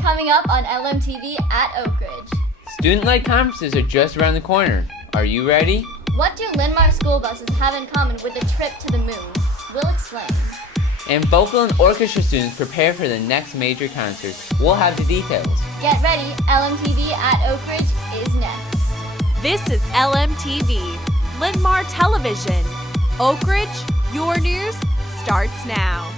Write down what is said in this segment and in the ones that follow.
Coming up on LMTV at Oak Ridge. Student-led conferences are just around the corner. Are you ready? What do Linn-Mar school buses have in common with a trip to the moon? We'll explain. And vocal and orchestra students prepare for the next major concerts. We'll have the details. Get ready, LMTV at Oak Ridge is next. This is LMTV, Linn-Mar Television. Oak Ridge, your news starts now.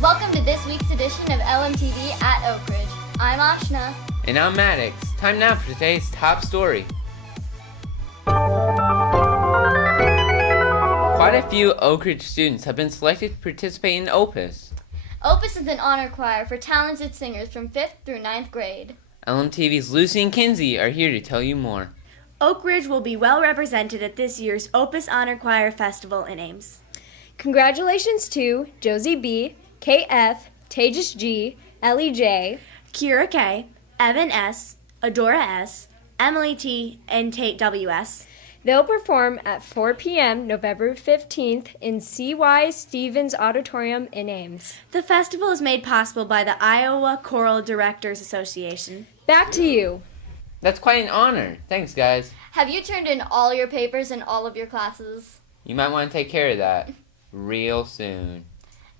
Welcome to this week's edition of LMTV at Oak Ridge. I'm Ashna. And I'm Maddox. Time now for today's top story. Quite a few Oak Ridge students have been selected to participate in Opus. Opus is an honor choir for talented singers from 5th through 9th grade. LMTV's Lucy and Kinsey are here to tell you more. Oak Ridge will be well represented at this year's Opus Honor Choir Festival in Ames. Congratulations to Josie B., KF, Tejas G., Ellie J., Kira K., Evan S., Adora S., Emily T., and Tate W.S. They'll perform at 4 p.m. November 15th in C.Y. Stevens Auditorium in Ames. The festival is made possible by the Iowa Choral Directors Association. Back to you. That's quite an honor. Thanks, guys. Have you turned in all your papers in all of your classes? You might want to take care of that real soon.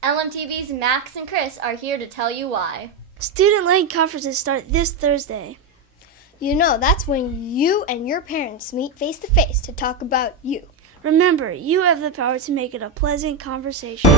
LMTV's Max and Chris are here to tell you why. Student-led conferences start this Thursday. You know, that's when you and your parents meet face-to-face to talk about you. Remember, you have the power to make it a pleasant conversation.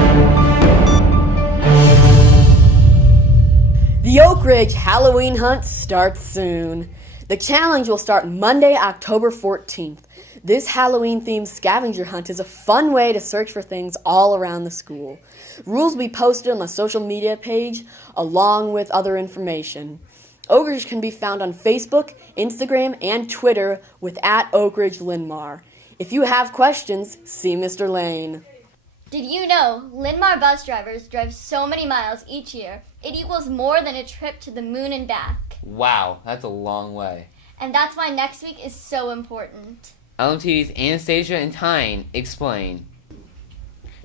The Oak Ridge Halloween Hunt starts soon. The challenge will start Monday, October 14th. This Halloween-themed scavenger hunt is a fun way to search for things all around the school. Rules will be posted on the social media page, along with other information. Oak Ridge can be found on Facebook, Instagram, and Twitter with @Oak Linn-Mar. If you have questions, see Mr. Lane. Did you know Linn-Mar bus drivers drive so many miles each year, it equals more than a trip to the moon and back? Wow, that's a long way. And that's why next week is so important. LMTV's Anastasia and Tyne explain.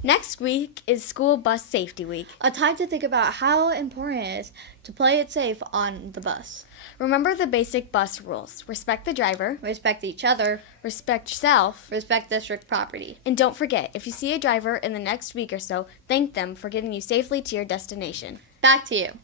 Next week is School Bus Safety Week, a time to think about how important it is to play it safe on the bus. Remember the basic bus rules. Respect the driver. Respect each other. Respect yourself. Respect district property. And don't forget, if you see a driver in the next week or so, thank them for getting you safely to your destination. Back to you.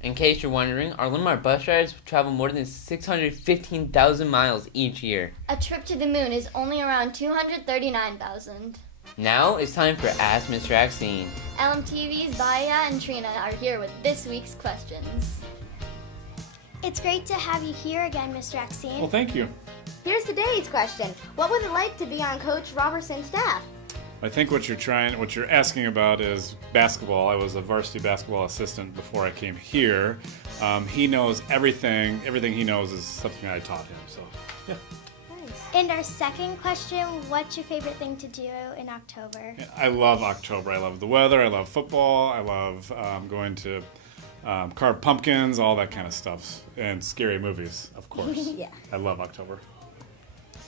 In case you're wondering, our Linn-Mar bus drivers travel more than 615,000 miles each year. A trip to the moon is only around 239,000. Now it's time for Ask Mr. Axine. LMTV's Baya and Trina are here with this week's questions. It's great to have you here again, Mr. Axine. Well, thank you. Here's today's question. What was it like to be on Coach Robertson's staff? I think what you're asking about is basketball. I was a varsity basketball assistant before I came here. He knows everything. Everything he knows is something I taught him. So, yeah. And our second question, what's your favorite thing to do in October? I love October. I love the weather. I love football. I love going to carve pumpkins, all that kind of stuff, and scary movies, of course. Yeah. I love October.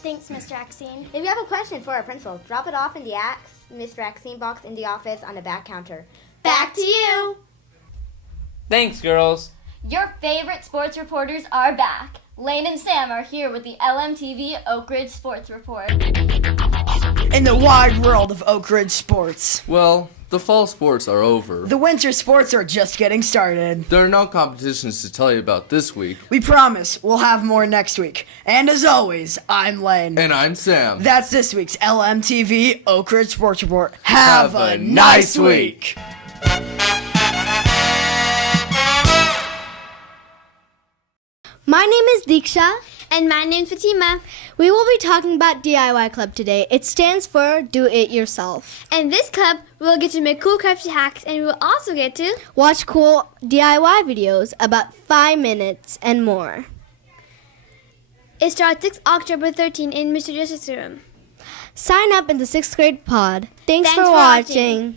Thanks, Mr. Axine. If you have a question for our principal, drop it off in the Mr. Axine box in the office on the back counter. Back to you! Thanks, girls. Your favorite sports reporters are back. Lane and Sam are here with the LMTV Oak Ridge Sports Report. In the wide world of Oak Ridge sports. Well, the fall sports are over. The winter sports are just getting started. There are no competitions to tell you about this week. We promise we'll have more next week. And as always, I'm Lane. And I'm Sam. That's this week's LMTV Oak Ridge Sports Report. Have a nice week. My name is Diksha. And my name's Fatima. We will be talking about DIY Club today. It stands for Do It Yourself. And this club, we'll get to make cool crafty hacks, and we'll also get to watch cool DIY videos about 5 minutes and more. It starts 6 October 13 in Mr. Justice's room. Sign up in the 6th grade pod. Thanks for watching.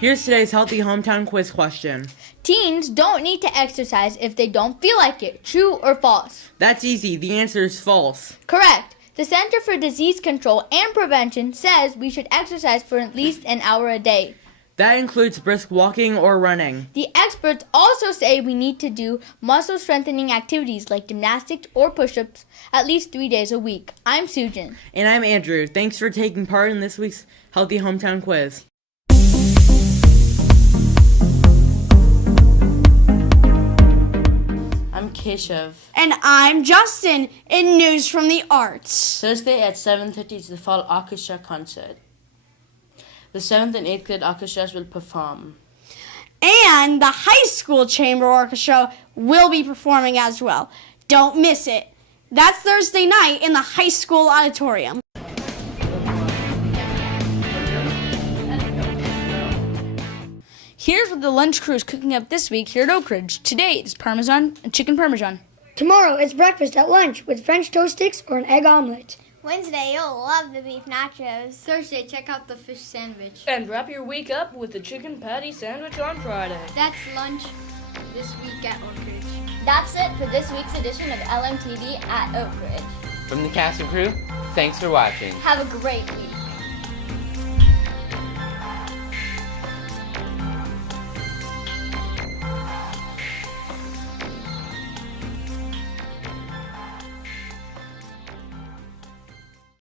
Here's today's Healthy Hometown Quiz question. Teens don't need to exercise if they don't feel like it. True or false? That's easy. The answer is false. Correct. The Center for Disease Control and Prevention says we should exercise for at least an hour a day. That includes brisk walking or running. The experts also say we need to do muscle strengthening activities like gymnastics or push-ups at least 3 days a week. I'm Sujin. And I'm Andrew. Thanks for taking part in this week's Healthy Hometown Quiz. I'm Keshav. And I'm Justin in News from the Arts. Thursday at 7:30 is the Fall Orchestra concert. The 7th and 8th grade orchestras will perform. And the high school chamber orchestra will be performing as well. Don't miss it. That's Thursday night in the high school auditorium. Here's what the lunch crew is cooking up this week here at Oak Ridge. Today it's parmesan and chicken parmesan. Tomorrow it's breakfast at lunch with French toast sticks or an egg omelet. Wednesday, you'll love the beef nachos. Thursday, check out the fish sandwich. And wrap your week up with the chicken patty sandwich on Friday. That's lunch this week at Oak Ridge. That's it for this week's edition of LMTV at Oak Ridge. From the cast and crew, thanks for watching. Have a great week.